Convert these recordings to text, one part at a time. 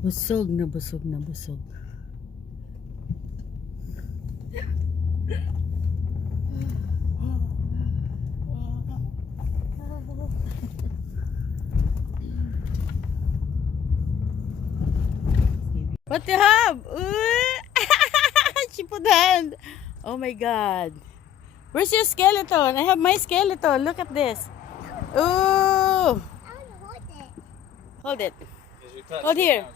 Busog na busog na busog. What you have? She put the hand. Oh my god. Where's your skeleton? I have my skeleton. Look at this. Oh. Hold it. Hold here.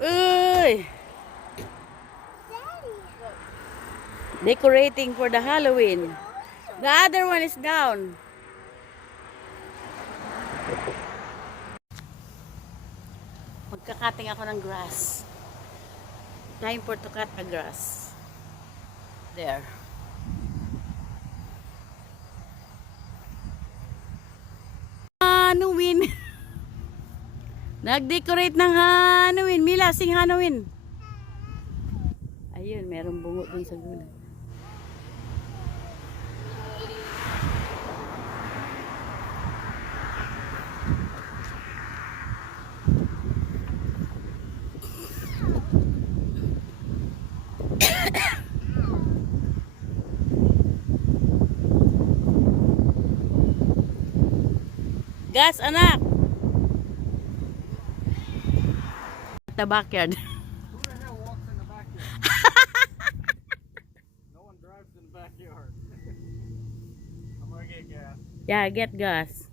Uy. Decorating for the Halloween. The other one is down. Magkakating ako ng grass. Time for to cut the grass. There. Halloween. Nag-decorate ng Halloween. Mila, sing Halloween. Ayun, merong bungo dun sa gulay. Gas, anak. The backyard. Who the hell walks in the backyard? No one drives in the backyard. I'm gonna get gas. Yeah, get gas.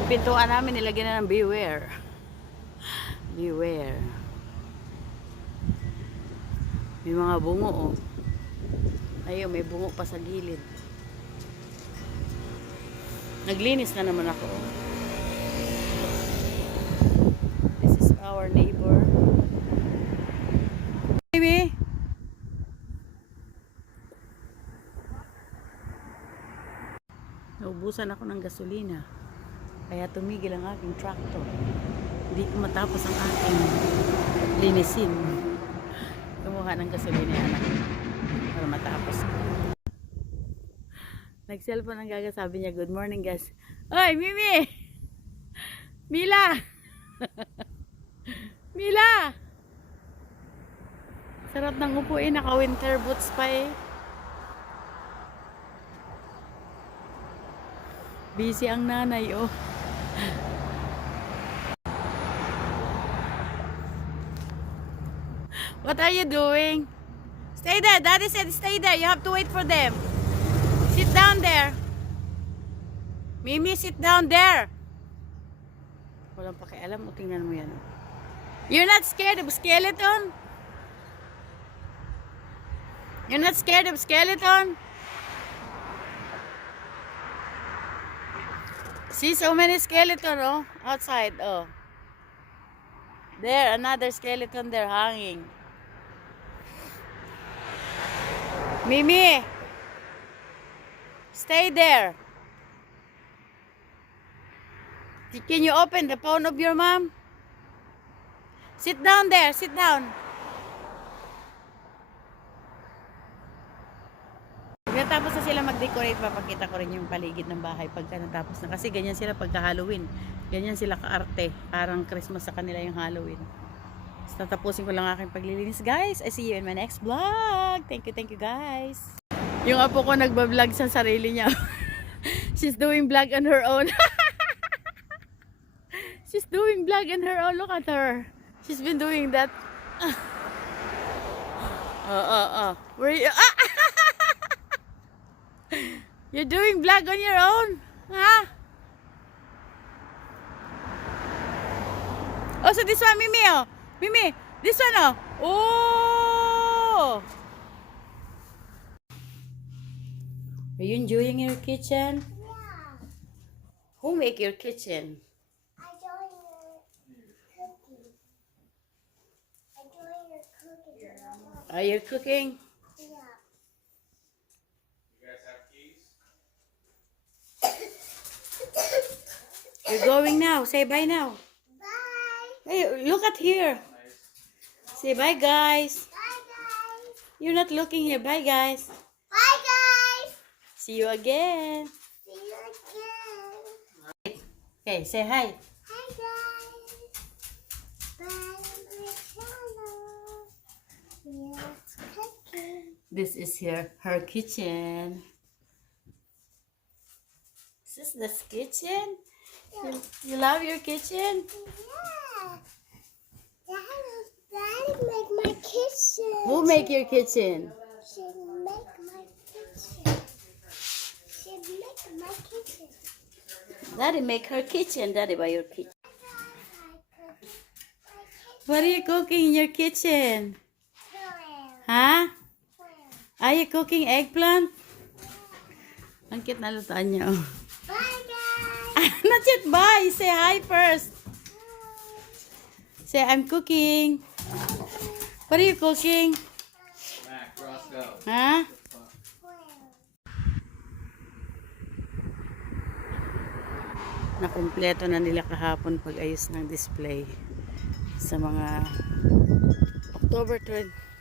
Yung pintuan namin nilagyan na ng beware. Beware. May mga bungo, oh. Ayun, may bungo pa sa gilid. Naglinis na naman ako. This is our neighbor. Baby. Naubusan ako ng gasolina. Kaya tumigil ang aking tractor. Hindi ko matapos ang aking linisin. Kumuha ng gasolina yan para matapos. Nag-cellphone ang gaga, sabi niya, good morning guys. Oy, Mimi! Mila! Mila! Sarap ng upuin, naka-winter boots pa eh. Busy ang nanay, oh. What are you doing? Stay there. Daddy said stay there. You have to wait for them. Sit down there. Mimi, sit down there. Walang pakialam mo. Tingnan mo yan. You're not scared of skeleton? You're not scared of skeleton? See so many skeleton, oh, outside, oh. There, another skeleton there hanging. Mimi, stay there. Can you open the phone of your mom? Sit down there, sit down. Natapos na sila mag-decorate, papakita ko rin yung paligid ng bahay pagka natapos na. Kasi ganyan sila pagka Halloween. Ganyan sila kaarte. Parang Christmas sa kanila yung Halloween. So, tatapusin ko lang aking paglilinis, guys. I see you in my next vlog. Thank you guys. Yung apo ko nagbablog sa sarili niya. She's doing vlog on her own. She's doing vlog on her own. Look at her. She's been doing that. Where are you? You're doing vlog on your own? Huh? Oh, so this one, Mimi, oh. Mimi, this one, oh. Oh! Are you enjoying your kitchen? Yeah. Who make your kitchen? I join your cooking. I join your cooking. Are you cooking? Yeah. You guys have keys? You're going now. Say bye now. Bye. Hey, look at here. Say bye, guys. Bye, guys. You're not looking here. Bye, guys. Bye, guys. See you again. See you again. Okay, say hi. Hi guys. Welcome to my channel. Yes, cooking. This is her kitchen. Is this the kitchen? You love your kitchen? Yeah. Daddy make my kitchen. Who make your kitchen? She make my kitchen. She make my kitchen. Daddy make her kitchen. Daddy by your kitchen. I cook my kitchen. What are you cooking in your kitchen? Huh? Are you cooking eggplant? Ang cute na lutaan niya. Oh. Bye guys. Not yet, bye. Say hi first. Say, I'm cooking. What are you cooking? Mac, Roscoe. Huh? Nakumpleto na nila kahapon pag-ayos ng display sa mga October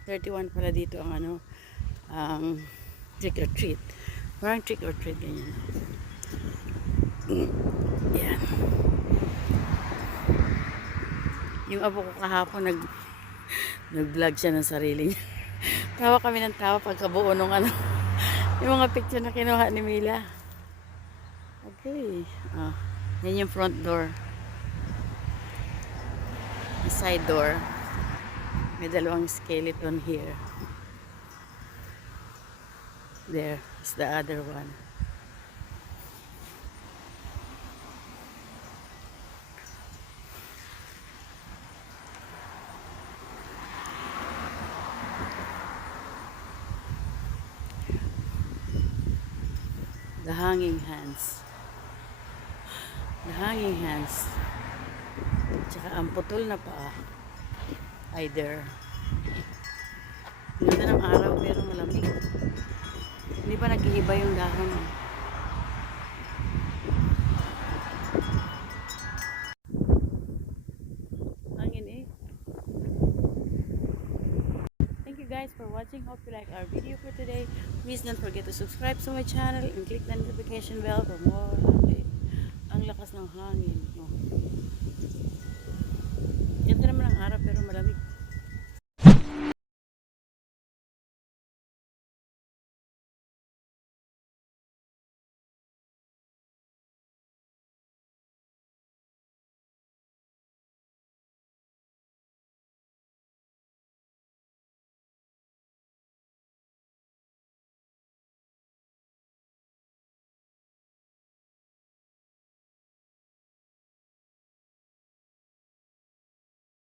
31 pala dito ang ano, ang trick or treat. Parang trick or treat ganyan. Yan. Yung abo ko kahapon nag-vlog siya ng sarili niya. Tawa kami ng tawa pagkabuo nung ano, yung mga picture na kinuha ni Mila. Okay. Ah, yan yung front door. Yung side door. May dalawang skeleton here. There is the other one. The hanging hands. The hanging hands. Tsaka ang putol na paa. Ay there. Ganda ng araw pero malamig. Hindi pa nag-iiba yung dahon. Oh. Hangin eh. Thank you guys for watching. Hope you like our video for today. Please don't forget to subscribe to my channel and click the notification bell for more updates. Ang lakas ng hangin. Oh. Ganda naman ang araw pero malamig.